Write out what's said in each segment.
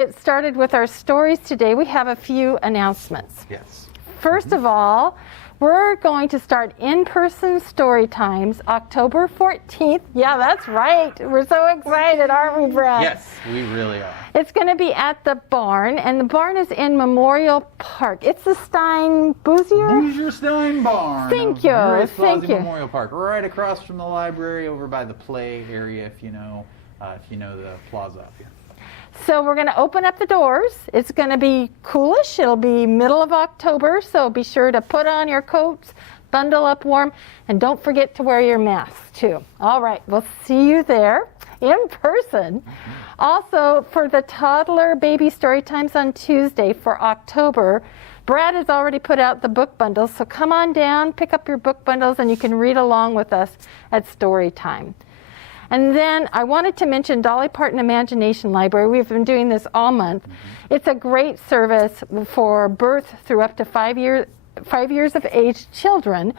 Get started with our stories today. We have a few announcements. Yes. First of all, we're going to start in-person story times October 14th. Yeah, that's right. We're so excited, aren't we, Brad? Yes, we really are. It's going to be at the barn, and the barn is in Memorial Park. It's the Boozier Stein Barn. Thank you. Thank you. Memorial Park, right across from the library, over by the play area. If you know the plaza up here. So we're going to open up the doors. It's going to be coolish. It'll be middle of October, so be sure to put on your coats, bundle up warm, and don't forget to wear your mask too. All right, we'll see you there in person. Also, for the toddler baby story times on Tuesday for October, Brad has already put out the book bundles, so come on down, pick up your book bundles, and you can read along with us at Storytime. And then I wanted to mention Dolly Parton Imagination Library. We've been doing this all month. It's a great service for birth through up to 5 years of age children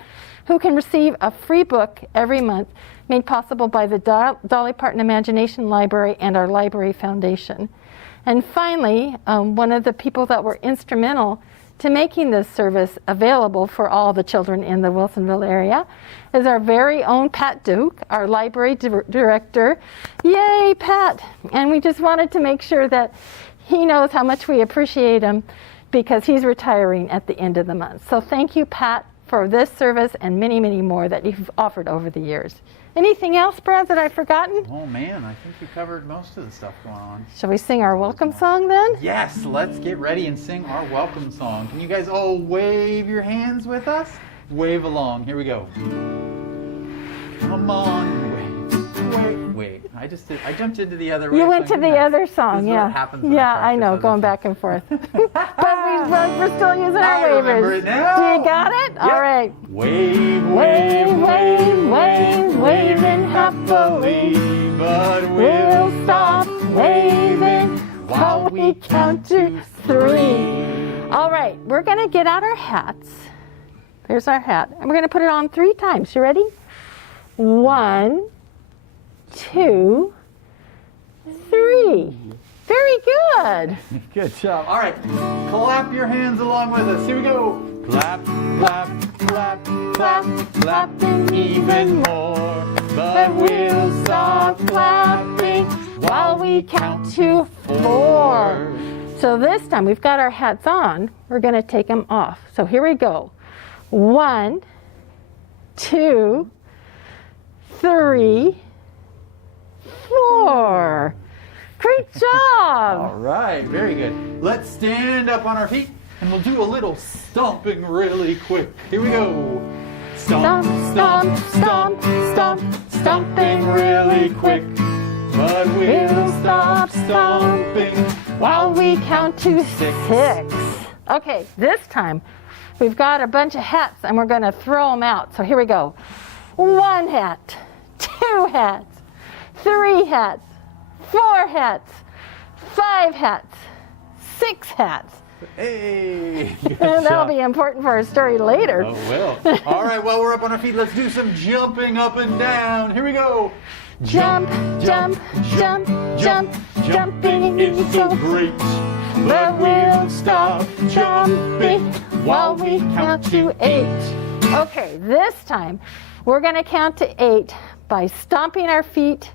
who can receive a free book every month, made possible by the Dolly Parton Imagination Library and our Library Foundation. And finally, one of the people that were instrumental to making this service available for all the children in the Wilsonville area is our very own Pat Duke, our library director. Yay, Pat! And we just wanted to make sure that he knows how much we appreciate him because he's retiring at the end of the month. So thank you, Pat, for this service and many, many more that you've offered over the years. Anything else, Brad, that I've forgotten? Oh man, I think you covered most of the stuff going on. Shall we sing our welcome song then? Yes, let's get ready and sing our welcome song. Can you guys all wave your hands with us? Wave along. Here we go. Come on, wait. I jumped into the other way. You went to the other song, yeah. What happens when I know, going back and forth. But we're still using our wavers. Remember it now. Do you got it? Yep. All right. Wave, waving happily, but we'll stop waving while we count to 3. All right, we're going to get out our hats. There's our hat. And we're going to put it on 3 times. You ready? 1, 2, 3. Very good. Good job. All right, clap your hands along with us. Here we go. Clap, clap, clap, clap, clapping even more. But we'll stop clapping while we count to 4. So this time we've got our hats on. We're going to take them off. So here we go. 1, 2, 3, 4. Great job. All right, very good. Let's stand up on our feet and we'll do a little stomping really quick. Here we go. Stomp, stomp, stomp, stomp, stomping really quick. But we'll stop stomping while we count to 6. Okay, this time we've got a bunch of hats and we're going to throw them out. So here we go. 1 hat, 2 hats, 3 hats, 4 hats, 5 hats, 6 hats. Hey! And that'll be important for our story later. Oh, well. All right, while we're up on our feet, let's do some jumping up and down. Here we go. Jump, jump, jump, jump, jumping is so great. But we'll stop jumping while we count to 8. Okay, this time we're going to count to 8 by stomping our feet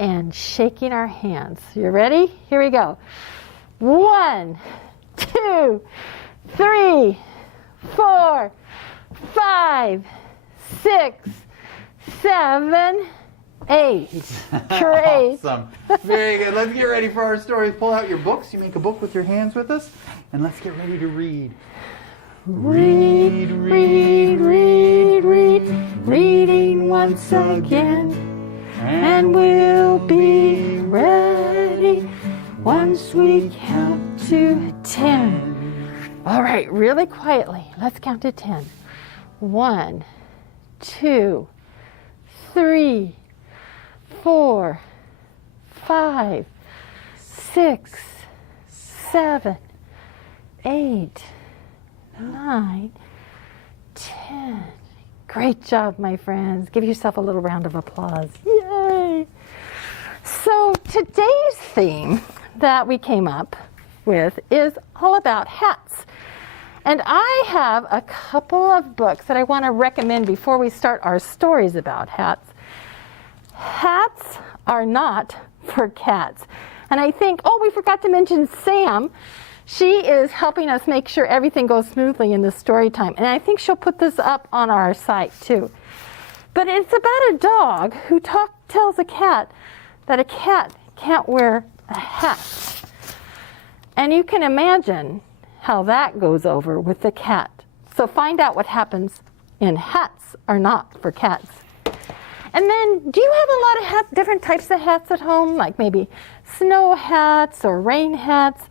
and shaking our hands. You ready? Here we go. 1, 2, 3, 4, 5, 6, 7, 8. Great. Awesome. Very good. Let's get ready for our stories. Pull out your books. You make a book with your hands with us. And let's get ready to read. Read, read, read, read. Reading once again. And we'll be ready once we count to 10. All right, really quietly. Let's count to 10. 1, 2, 3, 4, 5, 6, 7, 8, 9, 10. Great job, my friends. Give yourself a little round of applause. Yay! So today's theme, that we came up with is all about hats. And I have a couple of books that I want to recommend before we start our stories about hats. Hats are not for cats. And I think, oh, we forgot to mention Sam. She is helping us make sure everything goes smoothly in the story time. And I think she'll put this up on our site too. But it's about a dog who tells a cat that a cat can't wear a hat. And you can imagine how that goes over with the cat. So find out what happens in Hats Are Not for Cats. And then, do you have a lot of different types of hats at home? Like maybe snow hats or rain hats?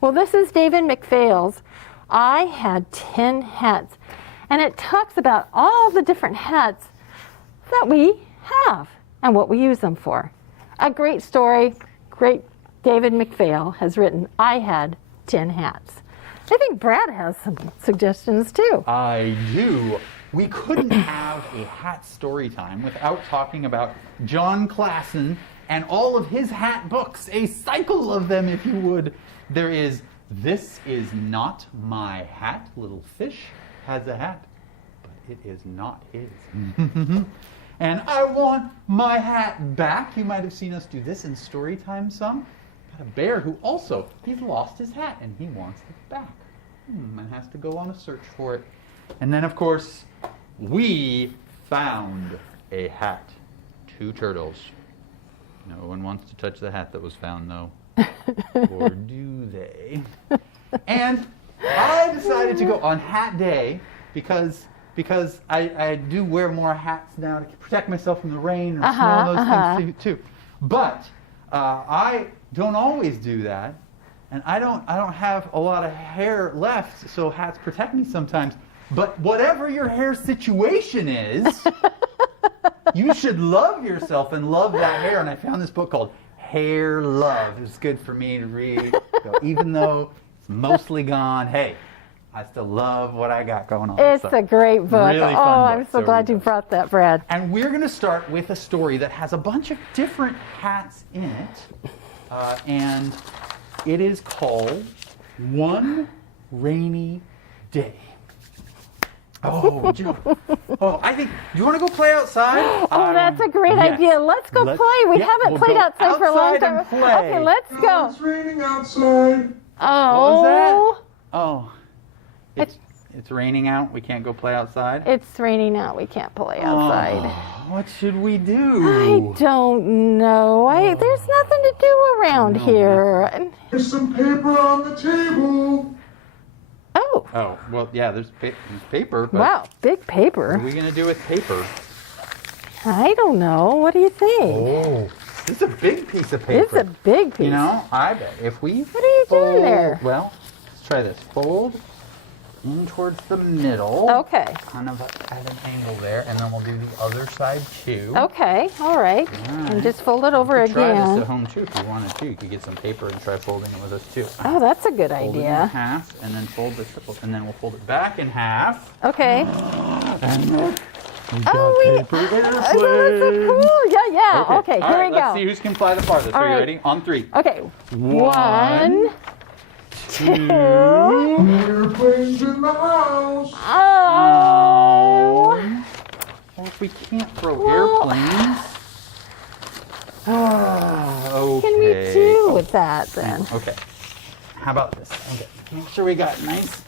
Well, this is David McPhail's I Had 10 Hats. And it talks about all the different hats that we have and what we use them for. A great story. Great David McPhail has written I Had 10 Hats. I think Brad has some suggestions too. I do. We couldn't have a hat story time without talking about Jon Klassen and all of his hat books, a cycle of them, if you would. There is This Is Not My Hat. Little fish has a hat, but it is not his. And I Want My Hat Back. You might have seen us do this in Storytime some. Got a bear who also, he's lost his hat and he wants it back. And has to go on a search for it. And then, of course, we found a hat. 2 turtles. No one wants to touch the hat that was found, though. Or do they? And I decided to go on Hat Day because I do wear more hats now to protect myself from the rain or snow and those things too. But I don't always do that. And I don't have a lot of hair left, so hats protect me sometimes. But whatever your hair situation is, you should love yourself and love that hair. And I found this book called Hair Love. It's good for me to read. So even though it's mostly gone, hey, I still love what I got going on. It's a great book. Really fun book. I'm so glad you brought that, Brad. And we're going to start with a story that has a bunch of different hats in it. And it is called One Rainy Day. I think, do you want to go play outside? Oh, that's a great idea. Let's go play. We haven't played outside for a long time. Okay, let's go. It's raining outside. Oh. What was that? Oh. It's raining out. We can't go play outside? It's raining out. We can't play outside. What should we do? I don't know. There's nothing to do around here. There's some paper on the table. Oh. Oh, well, yeah, there's paper. But Wow, big what paper. are we going to do with paper? I don't know. What do you think? Oh, this is a big piece of paper. It's a big piece. You know, I bet if we What are you doing there? Well, let's try this. Fold in towards the middle. Okay. Kind of at an angle there, and then we'll do the other side too. Okay, all right. And just fold it over You could try this again. at home too if you wanted to. You could get some paper and try folding it with us too. Oh, that's a good Fold it in idea. half, and then fold this, and then we'll fold it back in half. Okay. And look, we've got Oh, paper oh, that's airplanes. so cool. Yeah. Okay, all here right, we let's go. see who can fly the farthest. All Are you right. ready? On 3. Okay. 1, 2. Airplanes in the house. Oh. Well, if we can't throw Well- airplanes. Okay. What can we do with that then? Okay. How about this? Okay. Make sure we got nice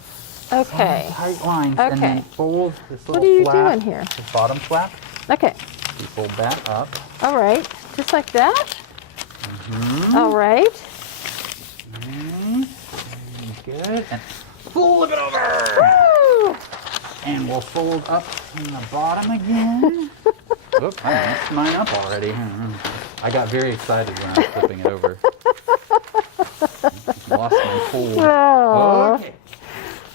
Okay. tight lines. And then Okay. fold this little What are you flap, doing here? the bottom flap. Okay. We fold that up. All right. Just like that? All right. Good. And flip it over. Woo! And we'll fold up in the bottom again. Oops, I messed mine up already. I got very excited when I was flipping it over. Lost my fold. Oh. Okay.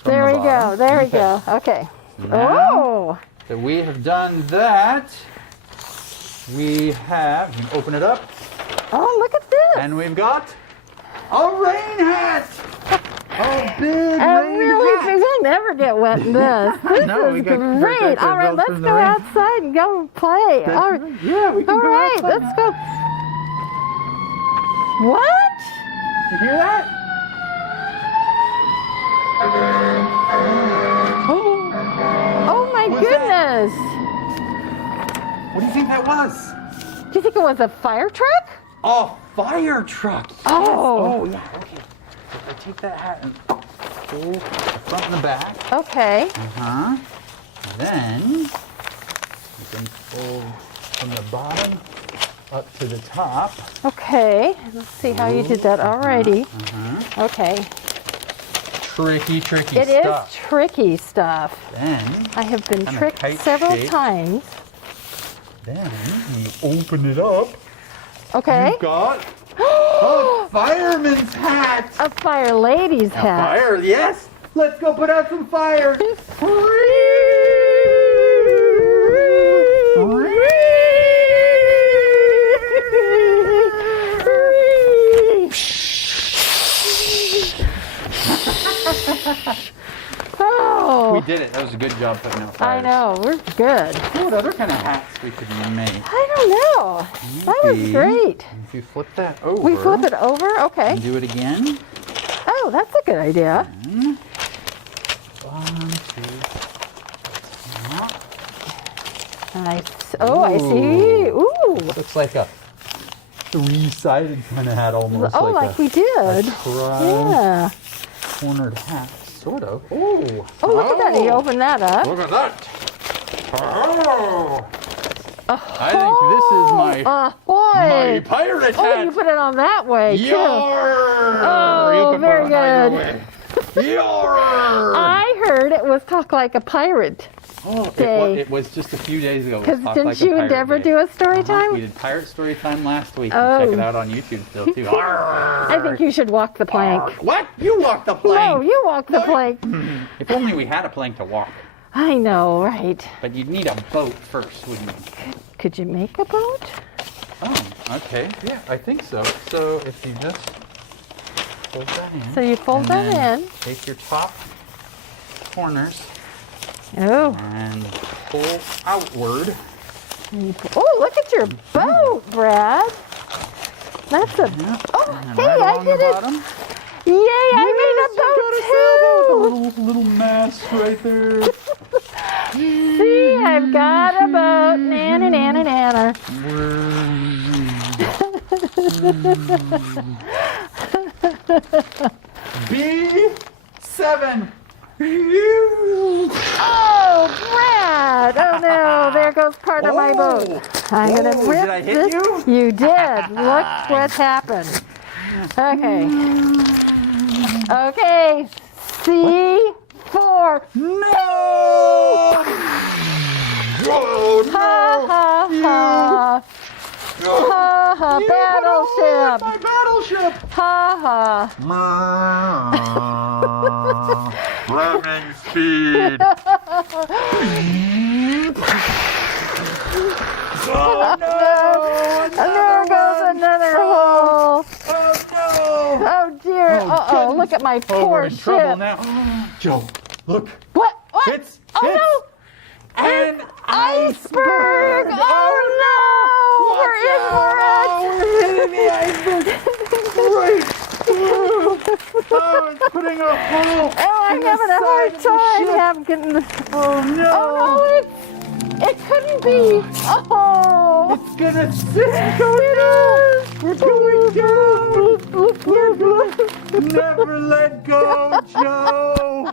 From There the we go. bottom. There we Okay. go. Okay. Now Oh. that we have done that, we have, you can open it up, Oh, look at this. and we've got a rain hat. A big I rain really, hat. we'll never get wet in this. This No, we is got to protect great. All right, ourselves let's from the go rain. outside and go play. All right, Yeah, we can all go right outside let's go. What? You hear that? Oh my What's that? goodness. What do you think that was? Do you think it was a fire truck? A fire truck. Yes. Oh. Oh, yeah. Okay. So if I take that hat and pull the front and the back. Okay. Uh-huh. Then you can pull from the bottom up to the top. Okay. Let's see how you did that. Alrighty. Okay. Tricky It stuff. is tricky stuff. Then I have been Kinda tricked tight several shape. times. Then you open it up. Okay. You've got a fireman's hat. A fire lady's A hat. fire, yes. Let's go put out some fire. Oh, We did it. That was a good job putting out I fires. know. We're good. What other kind of hats we could make? I don't know. That was Maybe great. If you flip that over. We flip it over? Okay. And do it again. Oh, that's a good idea. 1, 2, top. Nice. Oh, I see. Ooh. Looks like a three-sided kind of hat almost. Oh, like we did. Yeah. Cornered hat, sort of. Oh. Oh, look at that. You open that up. Look at that. Oh. I think this is my boy. pirate hat. Oh, you put it on that way, too. Yarr! Oh, You can very put it either good. way. Yarr! I heard it was Talk Like a Pirate Day. It was just a few days ago. Because didn't you and Deborah do a story We time? did pirate story time last week. Oh. Check it out on YouTube still too. I think you should walk the plank. What? You walk the plank. No, you walk the plank. If only we had a plank to walk. I know, right? But you'd need a boat first, wouldn't you? Could you make a boat? Oh, okay. Yeah, I think so. So if you just fold that in. So you fold and that then in. Take your top corners Oh. and pull outward. Oh, look at your boat, Brad. That's a. Oh, And hey, right I along did the it. bottom. Yay, I made a boat too. Little mast right there. See, I've got a boat. Nana, nana, nana. B7. Oh, Brad. Oh, no. There goes part of my boat. I'm going to Oh, rip did I hit this. you? You did. Look what happened. Okay. Okay. C4. No! Oh, Ha, ha, ha. Ha, ha. Battleship. My battleship! Ha, ha. Ramming speed. Oh no! And there goes another hole. Oh no! Oh, dear. Oh, Uh-oh. goodness. Look at my Oh, poor we're in trouble ship. now. Joe, look. What? What? It's Oh, no. an Iceberg! Oh no! We're in for it! We're hitting the iceberg! Right through! Oh, it's putting a hole! Oh, I'm in the having a side hard of the time. ship. I'm getting the. Oh no! Oh no! It couldn't be. Oh! It's gonna sink! Oh no! We're going down! Never let go, Joe!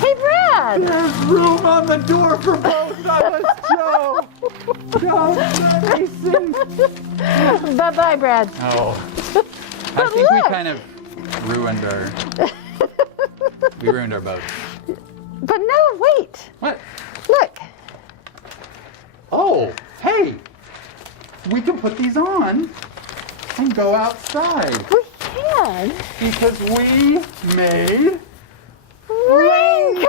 Hey, Brad! There's room on the door for both of us, Joe! Don't let me sink! Bye bye, Brad. Oh. I think we look. kind of ruined our boat. But no, wait. What? Look. Oh, hey! We can put these on and go outside We can. because we made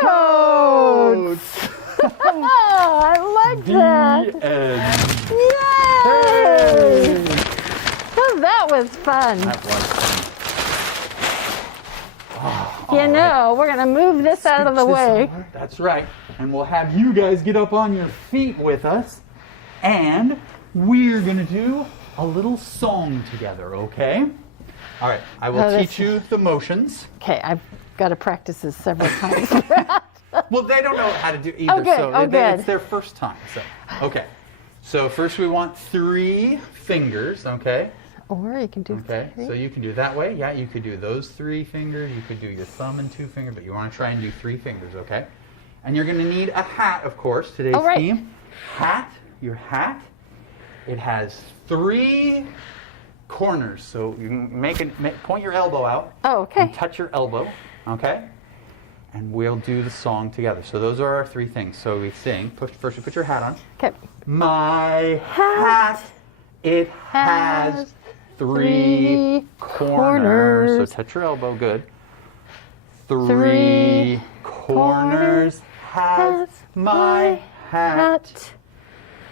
Raincoats. Oh, I like that. the end. Yay! Oh, that was fun. That was You know, we're going to move this out of the way. That's right. And we'll have you guys get up on your feet with us. And we're going to do a little song together, okay? All right, I will Oh, teach you the motions. Okay, I've got to practice this several times. Well, they don't know how to do either, good. so Oh, good. it's their first time. So, okay. So first we want 3 fingers, okay? Or you can do Okay, 3. so you can do it that way. Yeah, you could do those 3 fingers. You could do your thumb and 2 fingers, but you want to try and do 3 fingers, okay? And you're going to need a hat, of course, today's right. theme. Hat, your hat. It has 3 corners, so you can point your elbow out. Oh, okay. And touch your elbow, okay? And we'll do the song together. So those are our 3 things. So we sing. First, you put your hat on. Okay. My hat, it has 3 corners. So touch your elbow, good. 3 corners has my hat.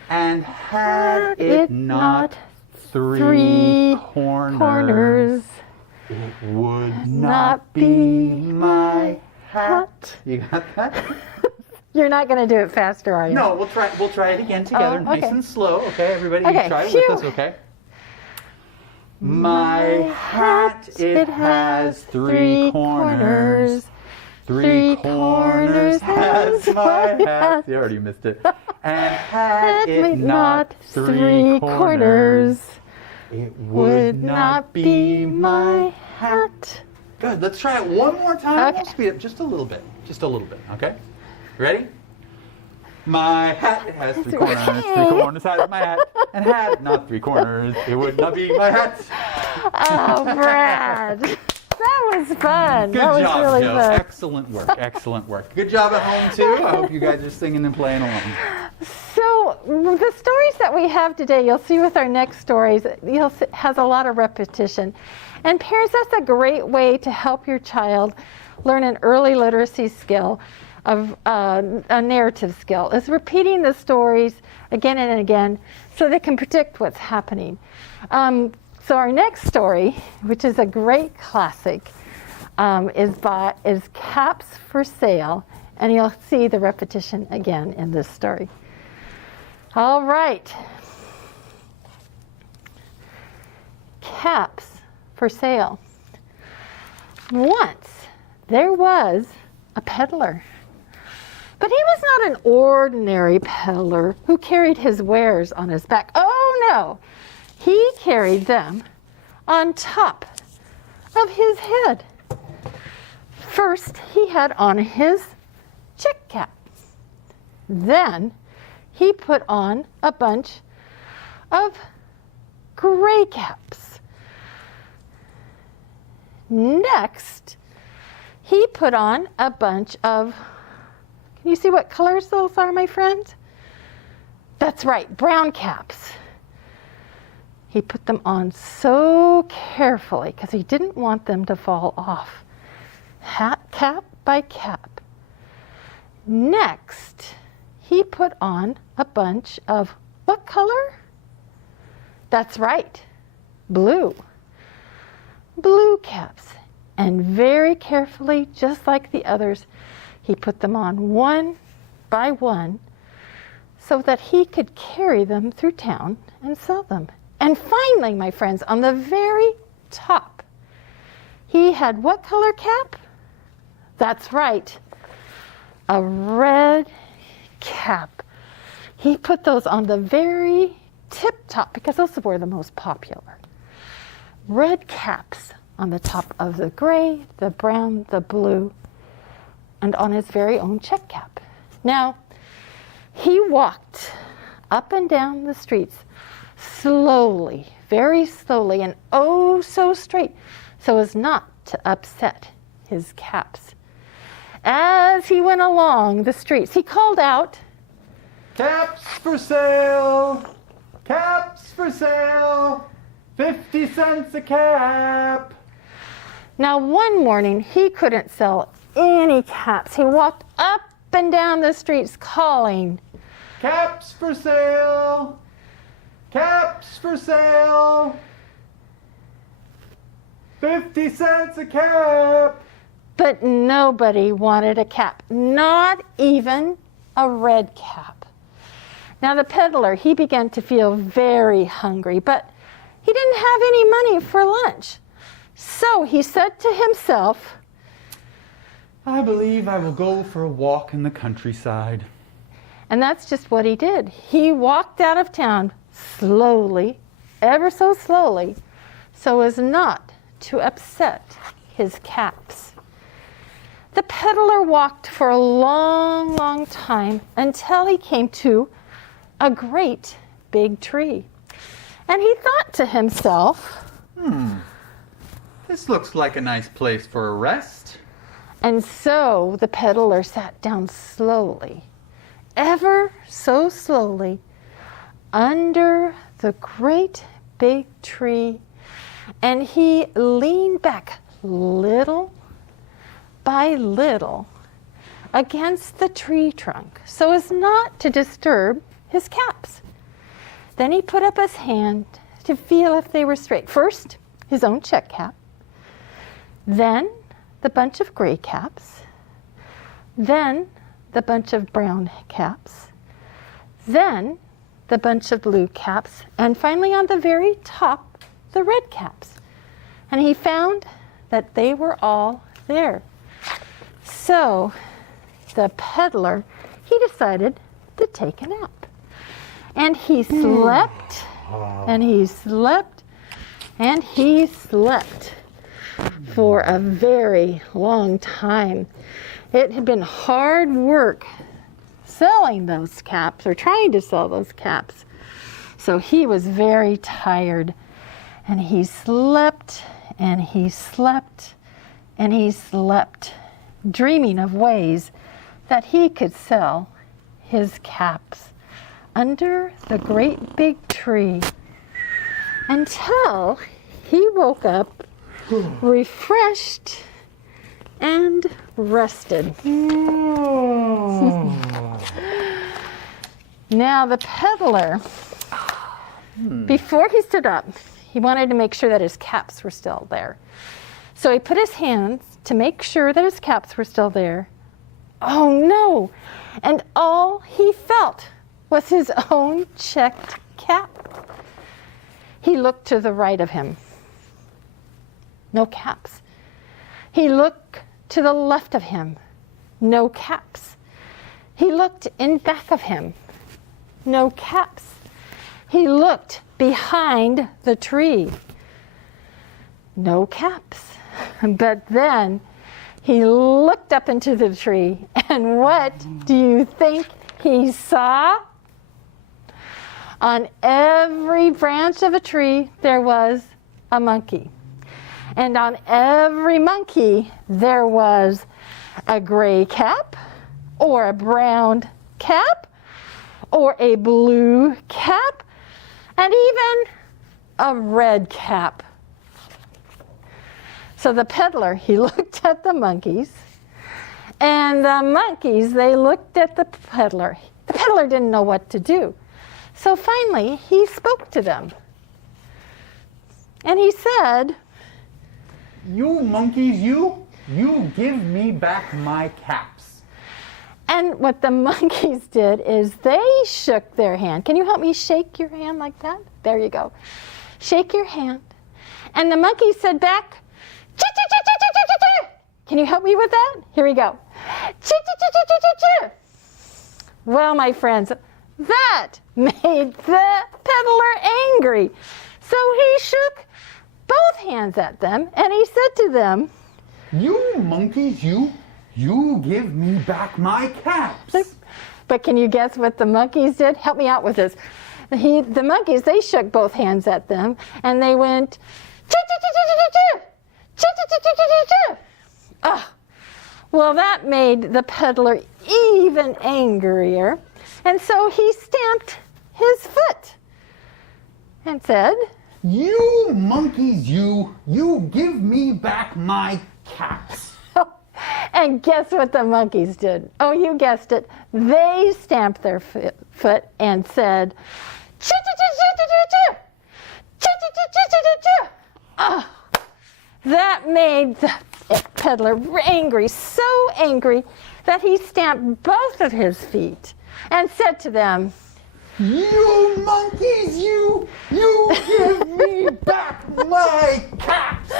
And had it not 3 corners, it would not be my hat. You got that? You're not going to do it faster, are you? No, we'll try it again together, Oh, nice okay. and slow. Okay, everybody, Okay, you try it phew. with us, okay? My hat, it has 3 corners. 3 corners has my hat. You already missed it. And had it not 3 corners, it would not be my hat. Good. Let's try it one more time. Okay. We'll speed up just a little bit. Just a little bit. Okay? Ready? My hat, it has 3 corners. 3 corners has my hat. And had it not 3 corners, it would not be my hat. Oh, Brad. That was fun. Good that was job, really Joe. fun. Excellent work. Excellent work. Good job at home, too. I hope you guys are singing and playing along. So the stories that we have today, you'll see with our next stories, has a lot of repetition. And parents, that's a great way to help your child learn an early literacy skill, of a narrative skill, is repeating the stories again and again so they can predict what's happening. So our next story, which is a great classic, is Caps for Sale, and you'll see the repetition again in this story. All right. Caps for sale. Once there was a peddler, but he was not an ordinary peddler who carried his wares on his back. Oh no, he carried them on top of his head. First, he had on his check cap. Then he put on a bunch of gray caps. Next, he put on a bunch of, can you see what colors those are, my friends? That's right, brown caps. He put them on so carefully because he didn't want them to fall off. Cap by cap. Next, he put on a bunch of what color? That's right, blue. Blue caps. And very carefully, just like the others, he put them on one by one so that he could carry them through town and sell them. And finally, my friends, on the very top, he had what color cap? That's right, a red cap. He put those on the very tip top because those were the most popular. Red caps on the top of the gray, the brown, the blue, and on his very own check cap. Now, he walked up and down the streets slowly, very slowly, and oh so straight, so as not to upset his caps. As he went along the streets, he called out, Caps for sale! Caps for sale! 50 cents a cap! Now one morning he couldn't sell any caps. He walked up and down the streets calling, Caps for sale! Caps for sale! 50 cents a cap! but nobody wanted a cap, not even a red cap. Now the peddler, he began to feel very hungry, but he didn't have any money for lunch. So he said to himself, I believe I will go for a walk in the countryside. and that's just what he did. He walked out of town slowly, ever so slowly, so as not to upset his caps. The peddler walked for a long, long time until he came to a great big tree. And he thought to himself, This looks like a nice place for a rest. and so the peddler sat down slowly, ever so slowly, under the great big tree, and he leaned back little by little against the tree trunk so as not to disturb his caps. Then he put up his hand to feel if they were straight. First, his own check cap, then the bunch of gray caps, then the bunch of brown caps, then the bunch of blue caps, and finally on the very top, the red caps. And he found that they were all there. So the peddler, he decided to take a nap. And he slept, and he slept, and he slept for a very long time. It had been hard work selling those caps, or trying to sell those caps. So he was very tired, and he slept, and he slept, and he slept, dreaming of ways that he could sell his caps under the great big tree, until he woke up refreshed and rested. Now the peddler, before he stood up, he wanted to make sure that his caps were still there. So he put his hands to make sure that his caps were still there. Oh no! And all he felt was his own checked cap. He looked to the right of him. No caps. He looked to the left of him. No caps. He looked in back of him. No caps. He looked behind the tree. No caps. But then he looked up into the tree, and what do you think he saw? On every branch of a tree there was a monkey. And on every monkey there was a gray cap, or a brown cap, or a blue cap, and even a red cap. So the peddler, he looked at the monkeys, and the monkeys, they looked at the peddler. The peddler didn't know what to do. So finally, he spoke to them. And he said, You monkeys, you give me back my caps. and what the monkeys did is they shook their hand. Can you help me shake your hand like that? There you go. Shake your hand. And the monkeys said back, "Choo-choo-choo-choo-choo-choo-choo." Can you help me with that? Here we go. Choo-choo-choo-choo-choo-choo. Well, my friends, that made the peddler angry. So he shook both hands at them, and he said to them, You monkeys, you give me back my caps. but can you guess what the monkeys did? Help me out with this. The monkeys, they shook both hands at them, and they went, choo-choo-choo-choo-choo-choo, choo-choo-choo-choo-choo-choo. Oh, well, that made the peddler even angrier, and so he stamped his foot and said, You monkeys, you give me back my caps. and guess what the monkeys did? Oh, you guessed it. They stamped their foot and said, choo-choo-choo-choo-choo-choo, choo-choo-choo-choo-choo-choo. Oh, that made the peddler angry, so angry that he stamped both of his feet and said to them, You monkeys, you give me back my caps!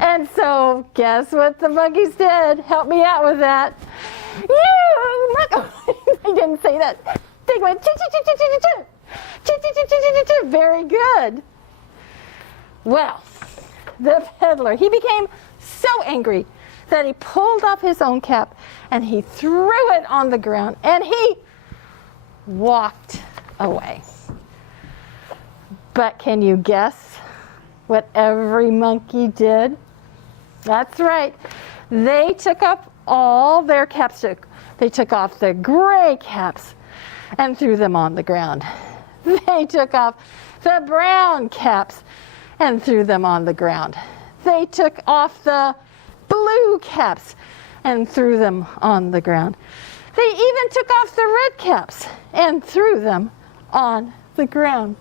And so, guess what the monkeys did? Help me out with that. You monkey! They didn't say that. They went choo-choo-choo-choo-choo-choo. Choo-choo-choo-choo-choo-choo. Very good. Well, the peddler, he became so angry that he pulled off his own cap and he threw it on the ground and he walked away. But can you guess what every monkey did? That's right. They took off all their caps. They took off the gray caps and threw them on the ground. They took off the brown caps and threw them on the ground. They took off the blue caps and threw them on the ground. They even took off the red caps and threw them on the ground.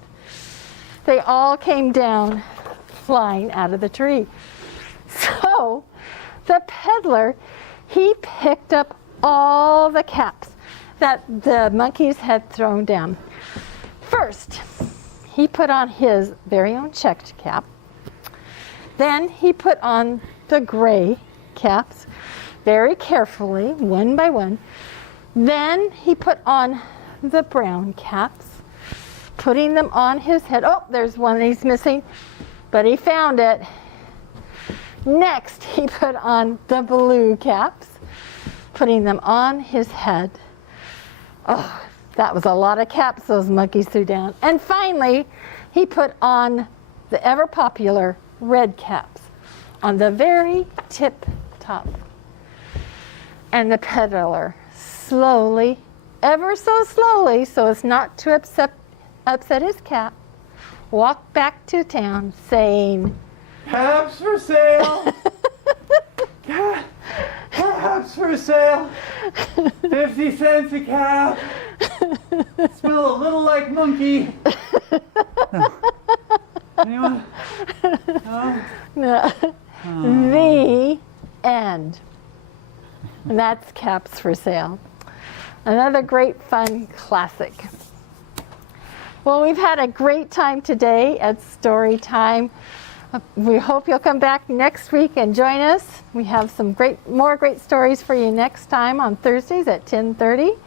They all came down flying out of the tree. So the peddler, he picked up all the caps that the monkeys had thrown down. First, he put on his very own checked cap. Then he put on the gray caps very carefully, one by one. Then he put on the brown caps, putting them on his head. Oh, there's one he's missing, but he found it. Next, he put on the blue caps, putting them on his head. Oh, that was a lot of caps those monkeys threw down. And finally, he put on the ever popular red caps on the very tip top. And the peddler slowly, ever so slowly, so as not to upset his cap, walked back to town saying, Caps for sale! Caps for sale! 50 cents a cap! Smell a little like monkey. No. Anyone? No? No. The end. And that's Caps for Sale. Another great fun classic. Well, we've had a great time today at Storytime. We hope you'll come back next week and join us. We have some more great stories for you next time on Thursdays at 10:30.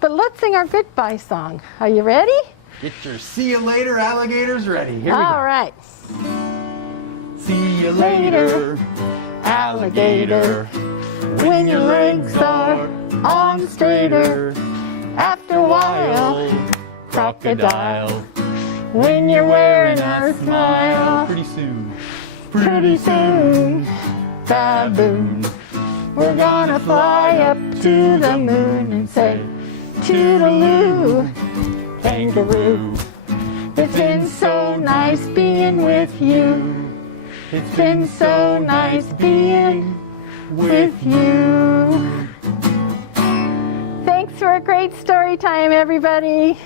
But let's sing our goodbye song. Are you ready? Get your see you later alligators ready. Here we go. All right. See you later, alligator. When your legs are on straighter. After a while, crocodile. When you're wearing a smile. Pretty soon, baboon. We're gonna fly up to the moon and say, toodaloo, kangaroo. It's been so nice being with you. It's been so nice being with you. Thanks for a great story time, everybody.